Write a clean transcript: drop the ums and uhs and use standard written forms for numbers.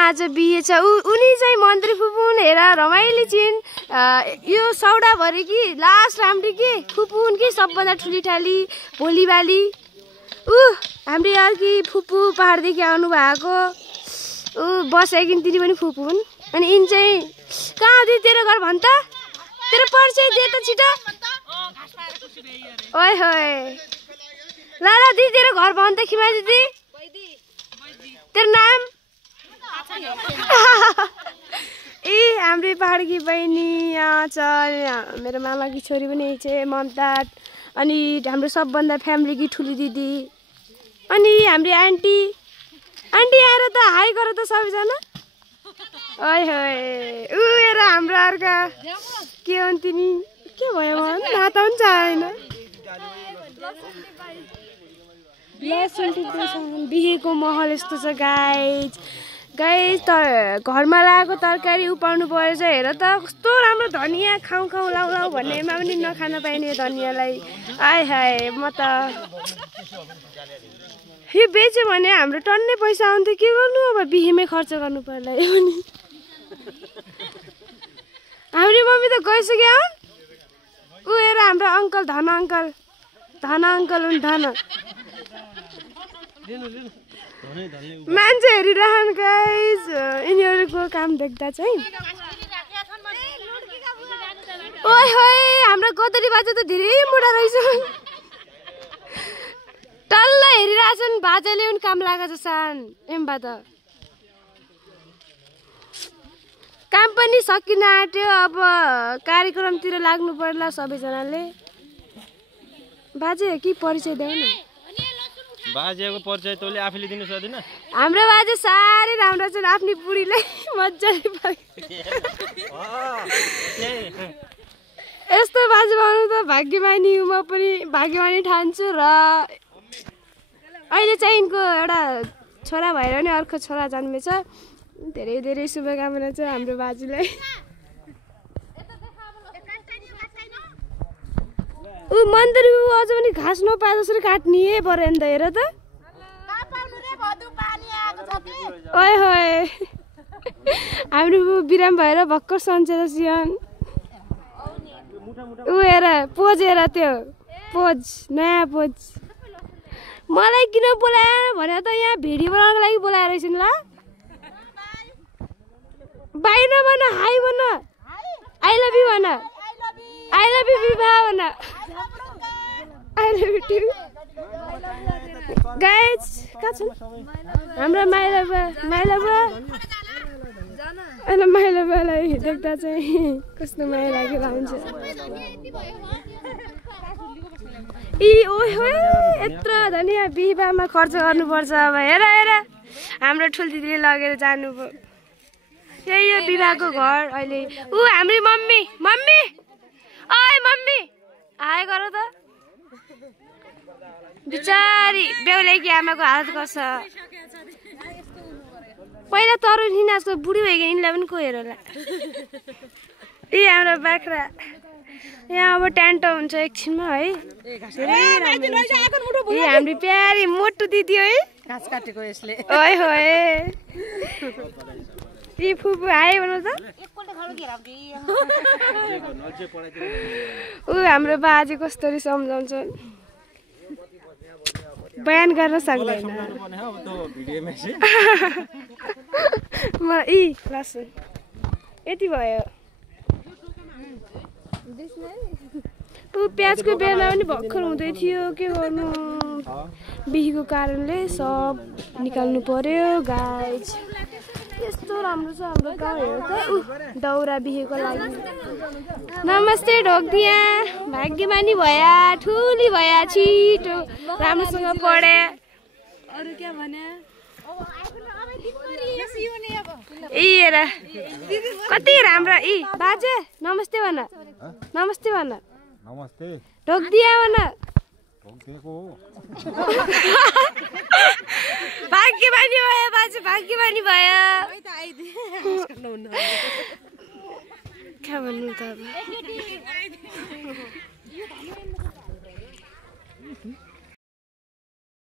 आज बिहे छ। उनी चाहिँ मन्त्री फुपू हुन्। हेर रमाइली छिन्। यो सौडाभरि कि लास्ट राम्री कि फुपू हुन् कि सबभन्दा ठुली ठाली भोलिबाली। हाम्रो अर्की फुपू पहाडदेखि आउनु भएको। बसेकिन तिनी पनि फुपू हुन्। अनि यिन चाहिँ कहाँ हो दिदी तेरो घर भन् त? तेरो परिचय दे त छिटो। ओए होए ल दिदी तेरो घर भन् त खिमा दिदी। तेरो नाम? ए हाम्रो पहाडकी बहिनी यहाँ छ। मेरो मामाकी छोरी पनि यही छ ममता। अनि हाम्रो सबभन्दा फ्यामिलीकी ठुली दिदी। अनि हाम्रो आन्टी आएर त हाई गर त सबैजना। ओए होए हेर हाम्रो अर्का के हुन् तिनी? के भयो नाता पनि छैन। बिहेको महल यस्तो छ गाइज। त घरमा लगाएको तरकारी उपाउनु परेछ। हेर त कस्तो राम्रो धनियाँ खाउँ लाउ भन्नेमा पनि नखान पाइने धनियाँलाई। आए हाय म त यो बेच्यो भने हाम्रो टन्नै पैसा आउँथ्यो। के गर्नु अब बिहेमै खर्च गर्नु पर्ला। यो पनि हाम्रो मम्मी त गइसक्यो। हेर हाम्रो अङ्कल धन अङ्कल हुन्। धन मान्छे हेरिरहन् गाइज। यिनीहरूको काम देख्दा चाहिँ ओए होए हाम्रो गदरी बाजा त धेरै मोटा रहेछ। टल्ल हेरिरहेछन् बाजाले पनि काम लागेको छ। सान एम्बा त काम पनि सकिन आँट्यो। अब कार्यक्रमतिर लाग्नु पर्ला सबैजनाले। बाजे के परिचय देऊ न? बाजेको परिचय तैँले आफैले दिनु सक्दैन? हाम्रो बाजे साह्रै राम्रो छन्। आफ्नी बुढीलाई मजाले यस्तो बाजे पाउनु त भाग्यमानी म पनि भाग्यमानी ठान्छु। र अहिले चाहिँ यिनको एउटा छोरा भएर नि अर्को छोरा जन्मेछ। धेरै धेरै शुभकामना छ हाम्रो बाजेलाई। मन्दिर अझ पनि घाँस नपाए जसरी काट्ने पऱ्यो नि त। हेर त ओए होए हाम्रो बिराम भएर भर्खर सन्चेर सियन। हेर पोज हेर त्यो पोज नयाँ पोज। मलाई किन बोलाएर भने त यहाँ भिडियो बनाउनको लागि बोलाएर रहेछन्। ल बाई नभन हाई भन। आई लभ यु भन। आई लभ यु विवाह भन। I love you too guys. कहाँ छन् हाम्रो माइला माइलालाई देख्दा चाहिँ कस्तो माया लागेर हुन्छ। ओए होए यत्रो धनियाँ बिहेमा खर्च गर्नुपर्छ। अब हेर हाम्रो ठुल दिदीले लगेर जानुभयो। यही हो विवाहको घर अहिले। हाम्रो मम्मी ओए मम्मी आए गर त। बिचारी बेहुलीकी आमाको हालत गर्छ। पहिला तरुण हिनाजको बुढी भइगयो। यिनलाई पनि को हेर होला। हाम्रो बाख्रा यहाँ अब ट्यान्टो हुन्छ एकछिनमा है। हाम्रो प्यारी मोटु दिदी है घाँस काटेको यसले। ओए होए यी फुपू आए भन त। हाम्रो बाजे कस्तरी सम्झाउँछ बयान गर्न सक्दैन। यति भयो। प्याजको बेला पनि भर्खर हुँदै थियो। के गर्नु बिहेको कारणले सब निकाल्नु पर्यो गाइज। यस्तो राम्रो छ हाम्रो गाउँ। हेर त दौरा बिहेको लागि। नमस्ते ढोक्दिया भाग्यमानी भया ठुली भया छिटो राम्रोसँग पढे। अरू के भने हेर कति राम्रो। बाजे नमस्ते भन। नमस्ते भन। नमस्ते ढोक्दिया भन। भाग्यमानी भयो बाजे भाग्यमानी भयो। क्या भन्नु त अब।